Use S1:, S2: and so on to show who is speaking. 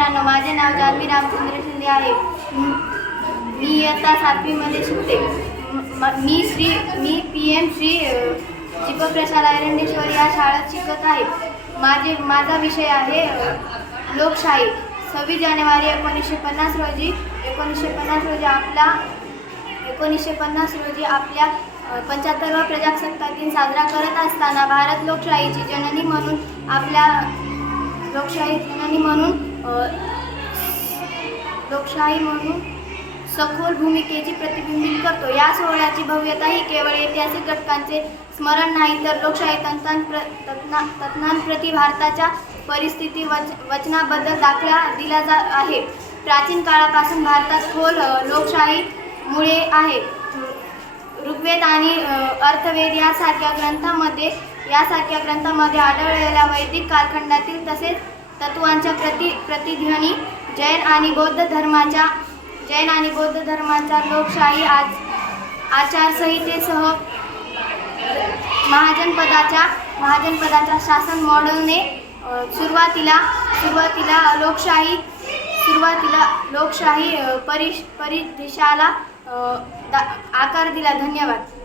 S1: मित्रांनो माझे नाव जान्हवी रामचंद्र शिंदे आहे. मी इयत्ता सातवीमध्ये शिकते. मी श्री मी पी एम श्री शिवप्रसाद आयरंडेश्वर या शाळेत शिकत आहे. माझे माझा विषय आहे लोकशाही. सव्वीस जानेवारी एकोणीसशे पन्नास रोजी एकोणीसशे पन्नास रोजी आपला एकोणीसशे पन्नास रोजी आपल्या पंच्याहत्तरवा प्रजासत्ताक दिन साजरा करत असताना भारत लोकशाहीची जननी म्हणून आपल्या लोकशाही जननी म्हणून लोकशाही म्हणून सखोल भूमिकेची प्रतिबिंबित करतो. या सोहळ्याची भव्यता ही केवळ ऐतिहासिक घटकांचे स्मरण नाही तर लोकशाही तंत्रां तत्ना भारताच्या परिस्थिती वच वचनाबद्दल दाखला दिला जा आहे. प्राचीन काळापासून भारतात खोल लोकशाहीमुळे लोकशाही मुळे आहे. ऋग्वेद आणि अर्थवेद यासारख्या ग्रंथामध्ये यासारख्या ग्रंथामध्ये आढळलेल्या वैदिक कालखंडातील तसेच तत्वांच्या प्रति प्रतिध्वनी जैन आणि बौद्ध धर्माच्या जैन आणि बौद्ध धर्माच्या लोकशाही आज आचारसंहितेसह महाजनपदाच्या महाजनपदाच्या शासन मॉडेलने सुरुवातीला सुरुवातीला लोकशाही सुरुवातीला लोकशाही परिश परिदेशाला दा- आकार दिला. धन्यवाद.